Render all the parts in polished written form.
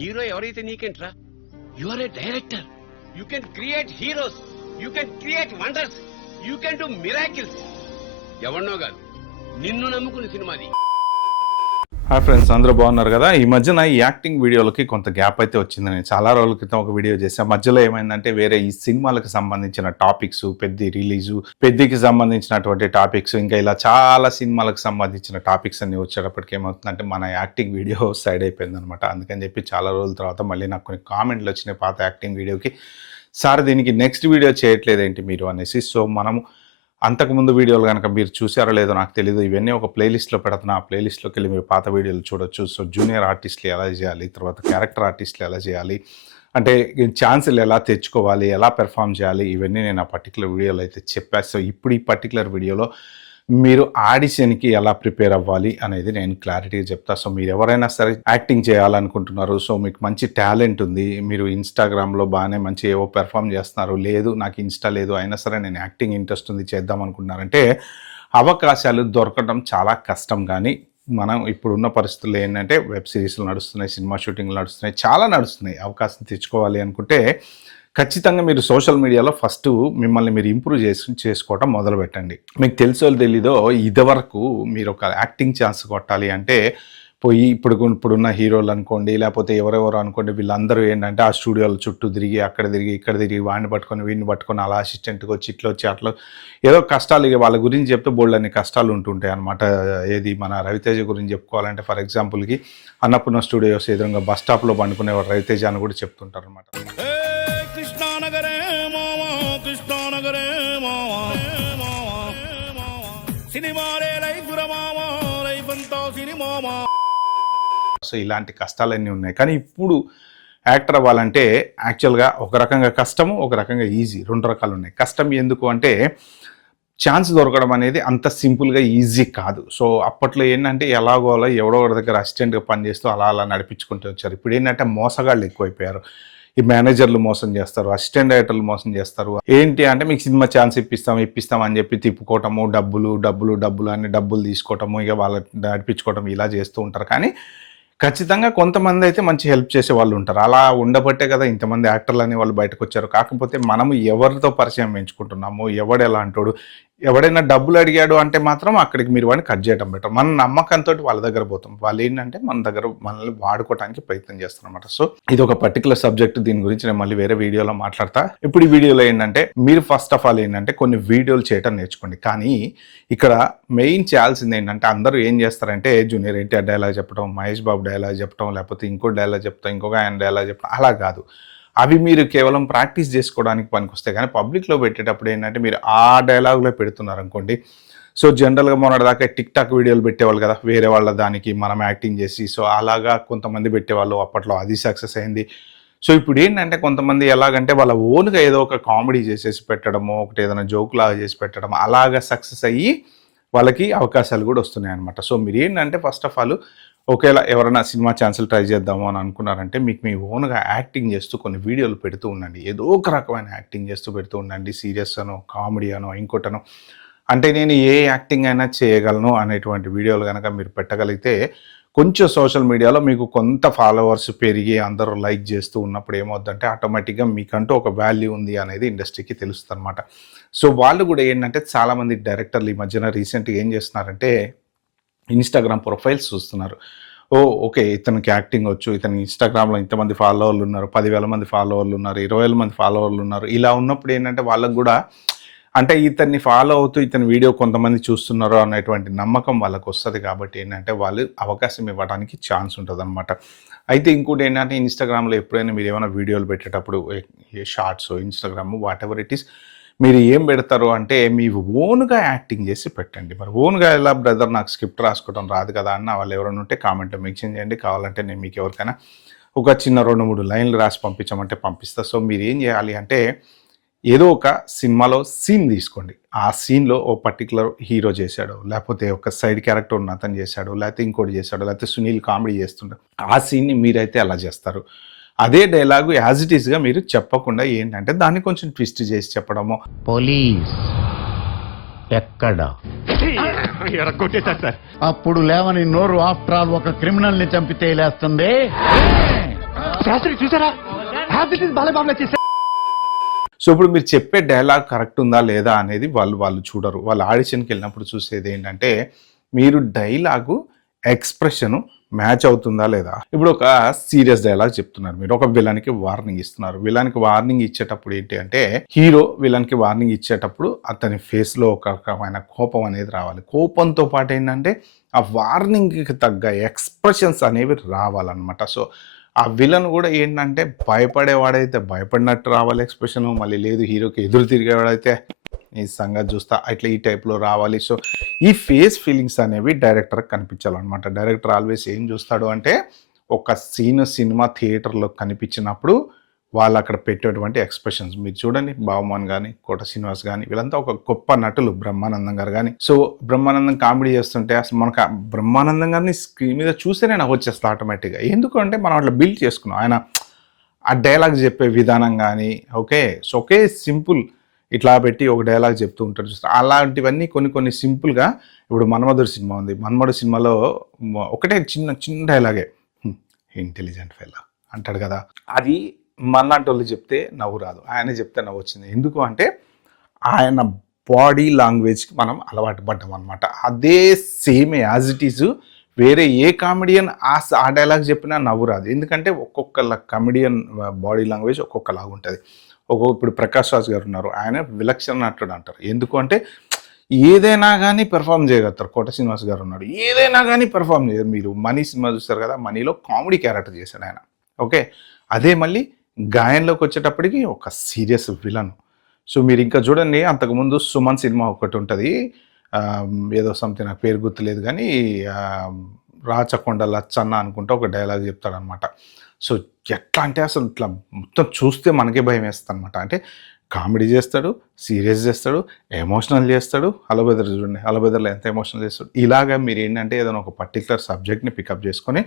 Hero ఎవరైతే నీకేంట్రా? You are a director. You can create heroes, you can create wonders, you can do miracles. ఎవరినో కాదు, నిన్ను నమ్ముకుని సినిమాది. హాయ్ ఫ్రెండ్స్, అందరూ బాగున్నారు కదా. ఈ మధ్యన ఈ యాక్టింగ్ వీడియోలకి కొంత గ్యాప్ అయితే వచ్చింది. నేను చాలా రోజుల క్రితం ఒక వీడియో చేశాను. మధ్యలో ఏమైందంటే వేరే ఈ సినిమాలకు సంబంధించిన టాపిక్స్, పెద్దికి సంబంధించినటువంటి టాపిక్స్, ఇంకా ఇలా చాలా సినిమాలకు సంబంధించిన టాపిక్స్ అన్ని వచ్చేటప్పటికి ఏమవుతుందంటే మన యాక్టింగ్ వీడియో సైడ్ అయిపోయింది అనమాట. అందుకని చెప్పి చాలా రోజుల తర్వాత మళ్ళీ నాకు కొన్ని కామెంట్లు వచ్చినాయి పాత యాక్టింగ్ వీడియోకి. సార్ దీనికి నెక్స్ట్ వీడియో చేయట్లేదేంటి మీరు అనేసి. సో మనము అంతకుముందు వీడియోలు కనుక మీరు చూసారో లేదో నాకు తెలియదు, ఇవన్నీ ఒక ప్లేలిస్ట్లో పెడుతున్నా. ఆ ప్లేలిస్ట్లోకి వెళ్ళి మీరు పాత వీడియోలు చూడొచ్చు. సో జూనియర్ ఆర్టిస్టులు ఎలా చేయాలి, తర్వాత క్యారెక్టర్ ఆర్టిస్టులు ఎలా చేయాలి, అంటే ఛాన్సులు ఎలా తెచ్చుకోవాలి, ఎలా పెర్ఫామ్ చేయాలి, ఇవన్నీ నేను ఆ పర్టికులర్ వీడియోలో అయితే చెప్పాను. సో ఇప్పుడు ఈ పర్టికులర్ వీడియోలో మీరు ఆడిషన్కి ఎలా ప్రిపేర్ అవ్వాలి అనేది నేను క్లారిటీగా చెప్తాను. సో మీరు ఎవరైనా సరే యాక్టింగ్ చేయాలనుకుంటున్నారు, సో మీకు మంచి టాలెంట్ ఉంది, మీరు ఇన్స్టాగ్రామ్లో బాగానే మంచి ఏవో పెర్ఫామ్ చేస్తున్నారు, లేదు నాకు ఇన్స్టా లేదు అయినా సరే నేను యాక్టింగ్ ఇంట్రెస్ట్ ఉంది చేద్దాం అనుకుంటున్నారంటే అవకాశాలు దొరకడం చాలా కష్టం. కానీ మనం ఇప్పుడున్న పరిస్థితుల్లో ఏంటంటే వెబ్ సిరీస్లు నడుస్తున్నాయి, సినిమా షూటింగ్లు నడుస్తున్నాయి, చాలా నడుస్తున్నాయి. అవకాశం తెచ్చుకోవాలి అనుకుంటే ఖచ్చితంగా మీరు సోషల్ మీడియాలో ఫస్ట్ మిమ్మల్ని మీరు ఇంప్రూవ్ చేసుకోవటం మొదలు పెట్టండి. మీకు తెలుసో తెలీదో ఇదివరకు మీరు ఒక యాక్టింగ్ ఛాన్స్ కొట్టాలి అంటే పోయి ఇప్పుడున్న హీరోలు అనుకోండి, లేకపోతే ఎవరెవరు అనుకోండి, వీళ్ళందరూ ఏంటంటే ఆ స్టూడియోల చుట్టూ తిరిగి అక్కడ తిరిగి ఇక్కడ తిరిగి వాడిని పట్టుకొని వీడిని పట్టుకొని అలా అసిస్టెంట్కి వచ్చి ఇట్లా వచ్చి అట్లా ఏదో కష్టాలు. ఇక వాళ్ళ గురించి చెప్తే బోల్డన్ని కష్టాలు ఉంటుంటాయి అనమాట. ఏది మన రవితేజ గురించి చెప్పుకోవాలంటే ఫర్ ఎగ్జాంపుల్కి అన్నపూర్ణ స్టూడియోస్ ఎదురుగా బస్ స్టాప్లో పండుకునేవారు రవితేజ అని కూడా చెప్తుంటారు అనమాట. సో ఇలాంటి కష్టాలన్నీ ఉన్నాయి. కానీ ఇప్పుడు యాక్టర్ అవ్వాలంటే యాక్చువల్గా ఒక రకంగా కష్టము, ఒక రకంగా ఈజీ, రెండు రకాలు ఉన్నాయి. కష్టం ఎందుకు అంటే ఛాన్స్ దొరకడం అనేది అంత సింపుల్గా ఈజీ కాదు. సో అప్పట్లో ఏంటంటే ఎలాగో అలా ఎవడో ఒకరి దగ్గర అసిస్టెంట్గా పనిచేస్తూ అలా నడిపించుకుంటూ వచ్చారు. ఇప్పుడు ఏంటంటే మోసగాళ్ళు ఎక్కువైపోయారు. ఈ మేనేజర్లు మోసం చేస్తారు, అసిస్టెంట్ డైరెక్టర్లు మోసం చేస్తారు. ఏంటి అంటే మీకు సినిమా ఛాన్స్ ఇప్పిస్తాం అని చెప్పి తిప్పుకోవటము, డబ్బులు అని డబ్బులు తీసుకోవటము, ఇక వాళ్ళ నడిపించుకోవటం ఇలా చేస్తూ ఉంటారు. కానీ ఖచ్చితంగా కొంతమంది అయితే మంచి హెల్ప్ చేసే వాళ్ళు ఉంటారు. అలా ఉండబట్టే కదా ఇంతమంది యాక్టర్లు అనే వాళ్ళు బయటకు వచ్చారు. కాకపోతే మనము ఎవరితో పరిచయం పెంచుకుంటున్నాము, ఎవడు ఎలా అంటాడు, ఎవడైనా డబ్బులు అడిగాడు అంటే మాత్రం అక్కడికి మీరు వాడిని కట్ చేయడం బెటర్. మన నమ్మకంతో వాళ్ళ దగ్గర పోతాం. వాళ్ళు ఏంటంటే మన దగ్గర మనల్ని వాడుకోవడానికి ప్రయత్నం చేస్తారన్నమాట. సో ఇది ఒక పర్టికులర్ సబ్జెక్ట్, దీని గురించి నేను మళ్ళీ వేరే వీడియోలో మాట్లాడతా. ఇప్పుడు ఈ వీడియోలో ఏంటంటే మీరు ఫస్ట్ ఆఫ్ ఆల్ ఏంటంటే కొన్ని వీడియోలు చేయడం నేర్చుకోండి. కానీ ఇక్కడ మెయిన్ చేయాల్సింది ఏంటంటే అందరూ ఏం చేస్తారంటే జూనియర్ ఎన్టీఆర్ డైలాగ్ చెప్పడం, మహేష్ బాబు డైలాగ్ చెప్పడం, లేకపోతే ఇంకో డైలాగ్ చెప్తాం, ఇంకొక ఆయన డైలాగ్ చెప్పడం, అలా కాదు. అవి మీరు కేవలం ప్రాక్టీస్ చేసుకోవడానికి పనికొస్తాయి. కానీ పబ్లిక్లో పెట్టేటప్పుడు ఏంటంటే మీరు ఆ డైలాగులో పెడుతున్నారు అనుకోండి. సో జనరల్గా మొన్నటిదాకా టిక్ టాక్ వీడియోలు పెట్టేవాళ్ళు కదా వేరే వాళ్ళ దానికి మనం యాక్టింగ్ చేసి, సో అలాగా కొంతమంది పెట్టేవాళ్ళు. అప్పట్లో అది సక్సెస్ అయింది. సో ఇప్పుడు ఏంటంటే కొంతమంది ఎలాగంటే వాళ్ళ ఓన్గా ఏదో ఒక కామెడీ చేసేసి పెట్టడము, ఒకటి ఏదైనా జోక్ లాగా చేసి పెట్టడం, అలాగా సక్సెస్ అయ్యి వాళ్ళకి అవకాశాలు కూడా వస్తున్నాయి అనమాట. సో మీరు ఏంటంటే ఫస్ట్ ఆఫ్ ఆల్ ఒకవేళ ఎవరైనా సినిమా ఛాన్సులు ట్రై చేద్దాము అని అనుకున్నారంటే మీకు మీ ఓన్గా యాక్టింగ్ చేస్తూ కొన్ని వీడియోలు పెడుతూ ఉండండి. ఏదో ఒక రకమైన యాక్టింగ్ చేస్తూ పెడుతూ ఉండండి. సీరియస్ అనో, కామెడీ అనో, ఇంకోటనో, అంటే నేను ఏ యాక్టింగ్ అయినా చేయగలను అనేటువంటి వీడియోలు కనుక మీరు పెట్టగలిగితే కొంచెం సోషల్ మీడియాలో మీకు కొంత ఫాలోవర్స్ పెరిగి అందరూ లైక్ చేస్తూ ఉన్నప్పుడు ఏమవుతుందంటే ఆటోమేటిక్గా మీకంటూ ఒక వాల్యూ ఉంది అనేది ఇండస్ట్రీకి తెలుస్తుంది అనమాట. సో వాళ్ళు కూడా ఏంటంటే చాలామంది డైరెక్టర్లు ఈ మధ్యన రీసెంట్గా ఏం చేస్తున్నారంటే ఇన్స్టాగ్రామ్ ప్రొఫైల్స్ చూస్తున్నారు. ఓకే ఇతనికి యాక్టింగ్ వచ్చు, ఇతని ఇన్స్టాగ్రామ్లో ఇంతమంది ఫాలోవర్లు ఉన్నారు, 10,000 మంది ఫాలోవర్లు ఉన్నారు, 20,000 మంది ఫాలోవర్లు ఉన్నారు. ఇలా ఉన్నప్పుడు ఏంటంటే వాళ్ళకు కూడా అంటే ఇతన్ని ఫాలో అవుతూ ఇతని వీడియో కొంతమంది చూస్తున్నారు అనేటువంటి నమ్మకం వాళ్ళకు వస్తుంది. కాబట్టి ఏంటంటే వాళ్ళు అవకాశం ఇవ్వడానికి ఛాన్స్ ఉంటుంది అనమాట. అయితే ఇంకోటి ఏంటంటే ఇన్స్టాగ్రామ్లో ఎప్పుడైనా మీరు ఏమైనా వీడియోలు పెట్టేటప్పుడు shorts, Instagram whatever it is, మీరు ఏం పెడతారు అంటే మీ ఓన్గా యాక్టింగ్ చేసి పెట్టండి. మరి ఓన్గా ఎలా బ్రదర్ నాకు స్క్రిప్ట్ రాసుకోవడం రాదు కదా అన్న వాళ్ళు ఎవరైనా ఉంటే కామెంట్లో మెన్షన్ చేయండి. కావాలంటే నేను మీకు ఎవరికైనా ఒక చిన్న 2-3 లైన్లు రాసి పంపించమంటే పంపిస్తా. సో మీరు ఏం చేయాలి అంటే ఏదో ఒక సినిమాలో సీన్ తీసుకోండి. ఆ సీన్లో ఓ పర్టికులర్ హీరో చేశాడు, లేకపోతే ఒక సైడ్ క్యారెక్టర్ ఉన్న అతను చేశాడు, లేకపోతే ఇంకోటి చేశాడు, లేకపోతే సునీల్ కామెడీ చేస్తుంటాడు. ఆ సీన్ని మీరైతే అలా చేస్తారు. అదే డైలాగు యాజ్ ఇట్ ఈస్గా మీరు చెప్పకుండా ఏంటంటే దాన్ని కొంచెం ట్విస్ట్ చేసి చెప్పడము. పోలీస్ ఎక్కడ అప్పుడు లేవని నోరు ఆఫ్టర్ ఆల్ ఒక క్రిమినల్ ని చంపితే లేస్తుంది. శాస్త్రి చూసారా బాలబాబులా చేశారు. సో ఇప్పుడు మీరు చెప్పే డైలాగ్ కరెక్ట్ ఉందా లేదా అనేది వాళ్ళు చూడరు. వాళ్ళు ఆడిషన్కి వెళ్ళినప్పుడు చూసేది ఏంటంటే మీరు డైలాగు ఎక్స్ప్రెషను మ్యాచ్ అవుతుందా లేదా. ఇప్పుడు ఒక సీరియస్ డైలాగ్ చెప్తున్నారు, మీరు ఒక విలన్కి వార్నింగ్ ఇస్తున్నారు. విలన్కి వార్నింగ్ ఇచ్చేటప్పుడు ఏంటి అంటే హీరో విలన్కి వార్నింగ్ ఇచ్చేటప్పుడు అతని ఫేస్లో ఒక రకమైన కోపం అనేది రావాలి. కోపంతో పాటు ఏంటంటే ఆ వార్నింగ్కి తగ్గ ఎక్స్ప్రెషన్స్ అనేవి రావాలన్నమాట. సో ఆ విలన్ కూడా ఏంటంటే భయపడేవాడైతే భయపడినట్టు రావాలి ఎక్స్ప్రెషన్, మళ్ళీ లేదు హీరోకి ఎదురు తిరిగేవాడైతే ఈ సంగతి చూస్తా అట్లా ఈ టైప్లో రావాలి. సో ఈ ఫేస్ ఫీలింగ్స్ అనేవి డైరెక్టర్కి కనిపించాలన్నమాట. డైరెక్టర్ ఆల్వేస్ ఏం చూస్తాడు అంటే ఒక సినిమా థియేటర్లో కనిపించినప్పుడు వాళ్ళు అక్కడ పెట్టేటువంటి ఎక్స్ప్రెషన్స్ మీరు చూడండి. బాబుమాన్ కానీ కోట శ్రీనివాస్ కానీ వీళ్ళంతా ఒక గొప్ప నటులు. బ్రహ్మానందం గారు కానీ, సో బ్రహ్మానందం కామెడీ చేస్తుంటే అసలు మనకు బ్రహ్మానందం గారిని స్క్రీన్ మీద చూస్తేనే నాకు వచ్చేస్తా ఆటోమేటిక్గా. ఎందుకంటే మనం అట్లా బిల్డ్ చేసుకున్నాం. ఆయన ఆ డైలాగ్ చెప్పే విధానం కానీ ఓకే. సో ఒకే సింపుల్ ఇట్లా పెట్టి ఒక డైలాగ్ చెప్తూ ఉంటారు చూస్తారు. అలాంటివన్నీ కొన్ని సింపుల్గా ఇప్పుడు మన్మధుడు సినిమా ఉంది. మన్మధుడు సినిమాలో ఒకటే చిన్న డైలాగే ఇంటెలిజెంట్ ఫెల్లో అంటాడు కదా, అది మనలాంటి వాళ్ళు చెప్తే నవ్వు రాదు, ఆయన చెప్తే నవ్వు వచ్చింది. ఎందుకు అంటే ఆయన బాడీ లాంగ్వేజ్కి మనం అలవాటు పడ్డాం అనమాట. అదే సేమ్ యాజ్ ఇట్ ఈజ్ వేరే ఏ కామెడియన్ ఆ డైలాగ్ చెప్పినా నవ్వు రాదు. ఎందుకంటే ఒక్కొక్క కామెడియన్ బాడీ లాంగ్వేజ్ ఒక్కొక్కలాగా ఉంటుంది. ఇప్పుడు ప్రకాష్ రాజ్ గారు ఉన్నారు, ఆయన విలక్షణ నటుడు అంటారు. ఎందుకు అంటే ఏదైనా కానీ పెర్ఫామ్ చేయగలుగుతారు. కోట శ్రీనివాస్ గారు ఉన్నారు, ఏదైనా కానీ పెర్ఫామ్ చేయరు. మీరు మనీ సినిమా చూస్తారు కదా, మనీలో కామెడీ క్యారెక్టర్ చేశాడు ఆయన ఓకే. అదే మళ్ళీ గాయంలోకి వచ్చేటప్పటికి ఒక సీరియస్ విలన్. సో మీరు ఇంకా చూడండి, అంతకుముందు సుమన్ సినిమా ఒకటి ఉంటుంది, ఏదో సంథింగ్ నాకు పేరు గుర్తులేదు కానీ రాచకొండ లచ్చన్న అనుకుంటా ఒక డైలాగ్ చెప్తాడనమాట. సో ఎట్లా అంటే అసలు ఇట్లా మొత్తం చూస్తే మనకే భయం వేస్తుంది అనమాట. అంటే కామెడీ చేస్తాడు, సీరియస్ చేస్తాడు, ఎమోషనల్ చేస్తాడు. అలబెదర్ చూడండి, అలబెదర్లో ఎంత ఎమోషనల్ చేస్తాడు. ఇలాగా మీరు ఏంటంటే ఏదైనా ఒక పర్టికులర్ సబ్జెక్ట్ని పికప్ చేసుకొని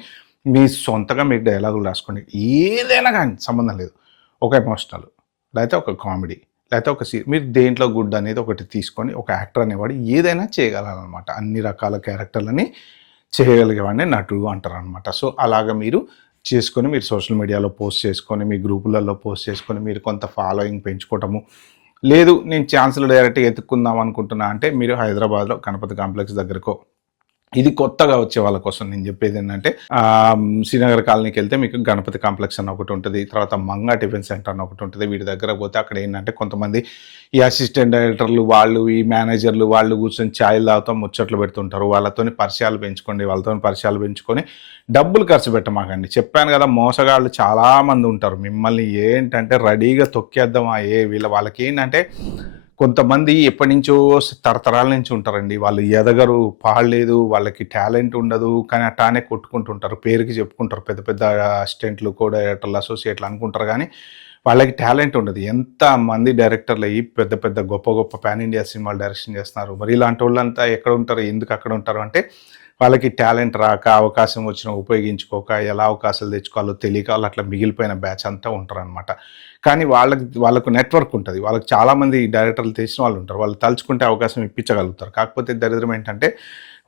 మీ సొంతగా మీకు డైలాగులు రాసుకోండి. ఏదైనా కానీ సంబంధం లేదు, ఒక ఎమోషనల్ లేకపోతే ఒక కామెడీ లేకపోతే ఒక మీరు దేంట్లో గుడ్ అనేది ఒకటి తీసుకొని ఒక యాక్టర్ అనేవాడు ఏదైనా చేయగలనమాట. అన్ని రకాల క్యారెక్టర్లని చేయగలిగేవాడిని నటుడు అంటారు అనమాట. సో అలాగ మీరు చేసుకొని మీరు సోషల్ మీడియాలో పోస్ట్ చేసుకొని మీ గ్రూపులలో పోస్ట్ చేసుకొని మీరు కొంత ఫాలోయింగ్ పెంచుకోవటము. లేదు నేను ఛాన్సులు డైరెక్ట్గా ఎత్తుక్కుందాం అనుకుంటున్నా అంటే మీరు హైదరాబాద్లో గణపతి కాంప్లెక్స్ దగ్గరకో, ఇది కొత్తగా వచ్చే వాళ్ళ కోసం నేను చెప్పేది ఏంటంటే శ్రీనగర్ కాలనీకి వెళ్తే మీకు గణపతి కాంప్లెక్స్ అని ఒకటి ఉంటుంది, తర్వాత మంగా టిఫిన్ సెంటర్ అని ఒకటి ఉంటుంది. వీటి దగ్గర పోతే అక్కడ ఏంటంటే కొంతమంది ఈ అసిస్టెంట్ డైరెక్టర్లు వాళ్ళు ఈ మేనేజర్లు వాళ్ళు కూర్చొని ఛాయలు తాగుతాం ముచ్చట్లు పెడుతుంటారు. వాళ్ళతో పరిచయాలు పెంచుకోండి, వాళ్ళతో పరిచయాలు పెంచుకొని డబ్బులు ఖర్చు పెట్టమాకండి. చెప్పాను కదా, మోసగాళ్ళు చాలామంది ఉంటారు. మిమ్మల్ని ఏంటంటే రెడీగా తొక్కేద్దాం వాళ్ళకి ఏంటంటే కొంతమంది ఎప్పటి నుంచో తరతరాల నుంచి ఉంటారండి. వాళ్ళు ఎదగరు, పాడలేదు, వాళ్ళకి టాలెంట్ ఉండదు, కానీ అట్లానే కొట్టుకుంటుంటారు, పేరుకి చెప్పుకుంటారు. పెద్ద పెద్ద అసిస్టెంట్లు కో డైరెక్టర్లు అసోసియేట్లు అనుకుంటారు, కానీ వాళ్ళకి టాలెంట్ ఉండదు. ఎంతమంది డైరెక్టర్లు అయ్యి పెద్ద పెద్ద గొప్ప పాన్ ఇండియా సినిమాలు డైరెక్షన్ చేస్తున్నారు. మరి ఇలాంటి వాళ్ళంతా ఎక్కడ ఉంటారు, ఎందుకు అక్కడ ఉంటారు అంటే వాళ్ళకి టాలెంట్ రాక, అవకాశం వచ్చినా ఉపయోగించుకోక, ఎలా అవకాశాలు తెచ్చుకోవాలో తెలియక వాళ్ళు అట్లా మిగిలిపోయిన బ్యాచ్ అంతా ఉంటారనమాట. కానీ వాళ్ళకు నెట్వర్క్ ఉంటుంది, వాళ్ళకి చాలామంది డైరెక్టర్లు తెలిసిన వాళ్ళు ఉంటారు, వాళ్ళు తలుచుకుంటే అవకాశం ఇప్పించగలుగుతారు. కాకపోతే దరిద్రం ఏంటంటే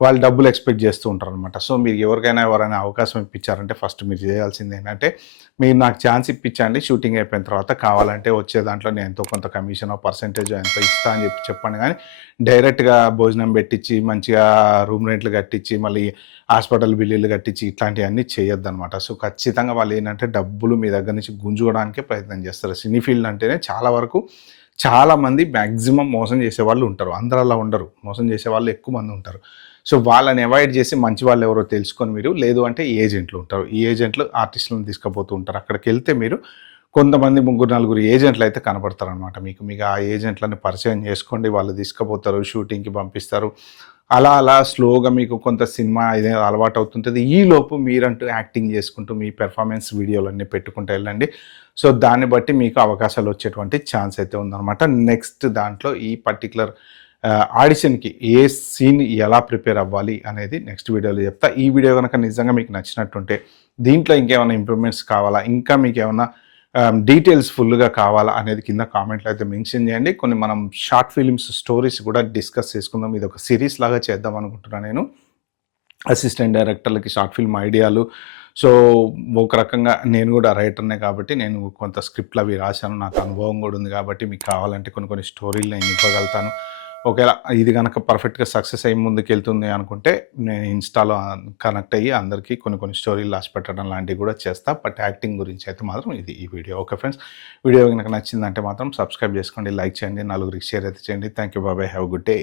వాళ్ళు డబ్బులు ఎక్స్పెక్ట్ చేస్తూ ఉంటారు అనమాట. సో మీరు ఎవరైనా అవకాశం ఇప్పించారంటే ఫస్ట్ మీరు చేయాల్సింది ఏంటంటే మీరు నాకు ఛాన్స్ ఇప్పించండి, షూటింగ్ అయిపోయిన తర్వాత కావాలంటే వచ్చే దాంట్లో నేను ఎంతో కొంత కమిషన్ పర్సెంటేజ్ ఎంతో ఇస్తా అని చెప్పండి. కానీ డైరెక్ట్గా భోజనం పెట్టించి మంచిగా రూమ్ రెంట్లు కట్టించి మళ్ళీ హాస్పిటల్ బిల్లులు కట్టించి ఇట్లాంటివన్నీ చేయొద్దు అనమాట. సో ఖచ్చితంగా వాళ్ళు ఏంటంటే డబ్బులు మీ దగ్గర నుంచి గుంజుకోవడానికే ప్రయత్నం చేస్తారు. సినీ ఫీల్డ్ అంటేనే చాలామంది మ్యాక్సిమం మోసం చేసేవాళ్ళు ఉంటారు. అందరూ అలా ఉండరు, మోసం చేసేవాళ్ళు ఎక్కువ మంది ఉంటారు. సో వాళ్ళని అవాయిడ్ చేసి మంచి వాళ్ళు ఎవరో తెలుసుకొని మీరు, లేదు అంటే ఏజెంట్లు ఉంటారు, ఈ ఏజెంట్లు ఆర్టిస్టులను తీసుకుపోతూ ఉంటారు. అక్కడికి వెళ్తే మీరు కొంతమంది 3-4 ఏజెంట్లు అయితే కనబడతారనమాట. మీకు ఆ ఏజెంట్లను పరిచయం చేసుకోండి, వాళ్ళు తీసుకుపోతారు, షూటింగ్కి పంపిస్తారు. అలా స్లోగా మీకు కొంత సినిమా ఇదే అలవాటు అవుతుంటుంది. ఈలోపు మీరంటూ యాక్టింగ్ చేసుకుంటూ మీ పెర్ఫార్మెన్స్ వీడియోలన్నీ పెట్టుకుంటూ వెళ్ళండి. సో దాన్ని బట్టి మీకు అవకాశాలు వచ్చేటువంటి ఛాన్స్ అయితే ఉందన్నమాట. నెక్స్ట్ దాంట్లో ఈ పర్టికులర్ ఆడిషన్కి ఏ సీన్ ఎలా ప్రిపేర్ అవ్వాలి అనేది నెక్స్ట్ వీడియోలో చెప్తా. ఈ వీడియో కనుక నిజంగా మీకు నచ్చినట్టుంటే దీంట్లో ఇంకేమైనా ఇంప్రూవ్మెంట్స్ కావాలా, ఇంకా మీకు ఏమైనా డీటెయిల్స్ ఫుల్గా కావాలా అనేది కింద కామెంట్లో అయితే మెన్షన్ చేయండి. కొన్ని మనం షార్ట్ ఫిలిమ్స్ స్టోరీస్ కూడా డిస్కస్ చేసుకుందాం. ఇది ఒక సిరీస్ లాగా చేద్దాం అనుకుంటున్నాను నేను. అసిస్టెంట్ డైరెక్టర్లకి షార్ట్ ఫిల్మ్ ఐడియాలు. సో ఒక రకంగా నేను కూడా రైటర్నే కాబట్టి నేను కొంత స్క్రిప్ట్లు అవి రాశాను. నాకు అనుభవం కూడా ఉంది కాబట్టి మీకు కావాలంటే కొన్ని స్టోరీలు నేను ఇవ్వగలుగుతాను. ఒకవేళ ఇది కనుక పర్ఫెక్ట్గా సక్సెస్ అయ్యి ముందుకెళ్తుంది అనుకుంటే నేను ఇన్స్టాలో కనెక్ట్ అయ్యి అందరికీ కొన్ని స్టోరీలు రాసి పెట్టడం లాంటివి కూడా చేస్తా. బట్ యాక్టింగ్ గురించి అయితే మాత్రం ఇది ఈ వీడియో. ఓకే ఫ్రెండ్స్, వీడియో కనుక నచ్చిందంటే మాత్రం సబ్స్క్రైబ్ చేసుకోండి, లైక్ చేయండి, నలుగురికి షేర్ అయితే చేయండి. థ్యాంక్ యూ, బాబాయ్, హ్యావ్ గుడ్ డే.